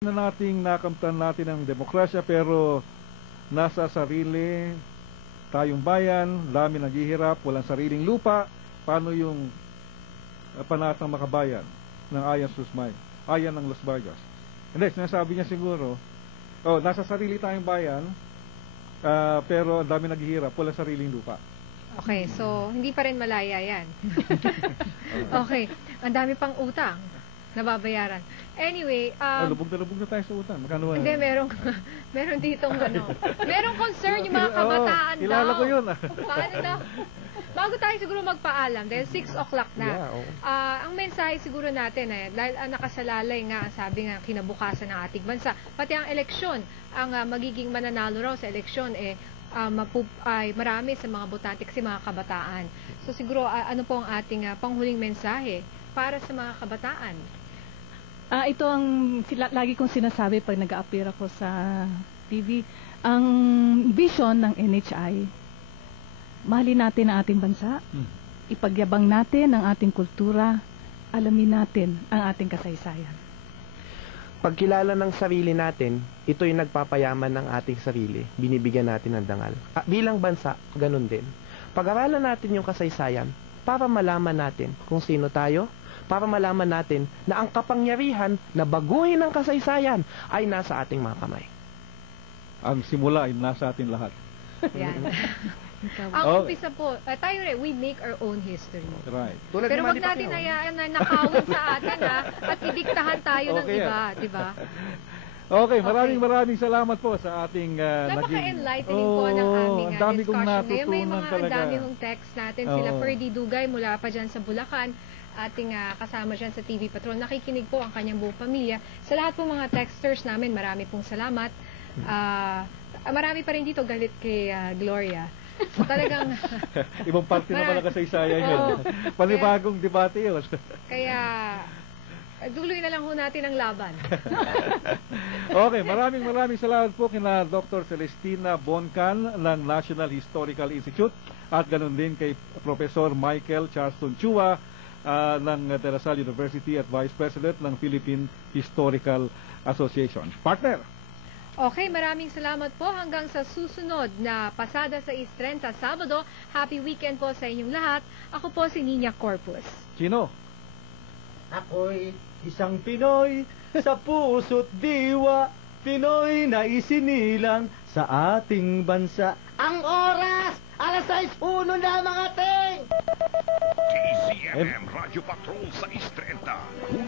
na nating nakamtan natin ang demokrasya, pero nasa sarili tayong bayan, dami naghihirap, walang sariling lupa. Paano yung panatang makabayan ng Ayan Susmay, Ayan ng Los Vargas? Hindi, sinasabi niya siguro, nasa sarili tayong bayan, pero dami naghihirap, walang sariling lupa. Okay, so hindi pa rin malaya yan. Okay, ang dami pang utang nababayaran. Anyway, lubog na tayo sa utang. Magkano? Hindi, meron ditong merong concern yung mga kabataan daw. Kilala ko yun. Paano daw? Bago tayo siguro magpaalam, dahil 6 o'clock na, ang mensahe siguro natin, dahil nakasalalay nga, ang sabi nga, kinabukasan ng ating bansa, pati ang eleksyon, ang magiging mananalo raw sa eleksyon, ay marami sa mga botante kasi mga kabataan. So siguro, ano po ang ating panghuling mensahe para sa mga kabataan? Ito ang lagi kong sinasabi pag nag-a-appear ako sa TV. Ang vision ng NHI, mahalin natin ang ating bansa, ipagyabang natin ang ating kultura, alamin natin ang ating kasaysayan. Pagkilala ng sarili natin, ito'y nagpapayaman ng ating sarili, binibigyan natin ng dangal. Bilang bansa, ganun din. Pag-aralan natin yung kasaysayan para malaman natin kung sino tayo, para malaman natin na ang kapangyarihan na baguhin ang kasaysayan ay nasa ating mga kamay. Ang simula ay nasa atin lahat. Yan. Ang umpisa po, tayo rin, we make our own history. Right. Pero wag natin hayaan na nakawin sa atin at idiktahan tayo ng iba, di ba? Okay, maraming salamat po sa ating napaka-enlightening po ng aming dami kong discussion. May natutunan mga talaga. dami hong text natin. Sila Ferdy Dugay mula pa dyan sa Bulacan, ating kasama dyan sa TV Patrol. Nakikinig po ang kanyang buong pamilya. Sa lahat po mga texters namin, marami pong salamat. Marami pa rin dito galit kay Gloria. So, talagang ibang parte na pala kasaysayan yun. Panibagong debate yun. Kaya tuloy na lang ho natin ang laban. Okay, maraming salamat po kina Dr. Celestina Boncan ng National Historical Institute at ganun din kay Professor Michael Charleston Chua ng De La Salle University at Vice President ng Philippine Historical Association. Partner! Okay, maraming salamat po. Hanggang sa susunod na Pasada sa 6:30 Sabado. Happy weekend po sa inyong lahat. Ako po si Nina Corpus. Sino? Ako'y isang Pinoy sa puso't diwa, Pinoy na isinilang sa ating bansa. Ang oras, 6:01 na mga ting! KCMM Radio Patrol sa 6:30.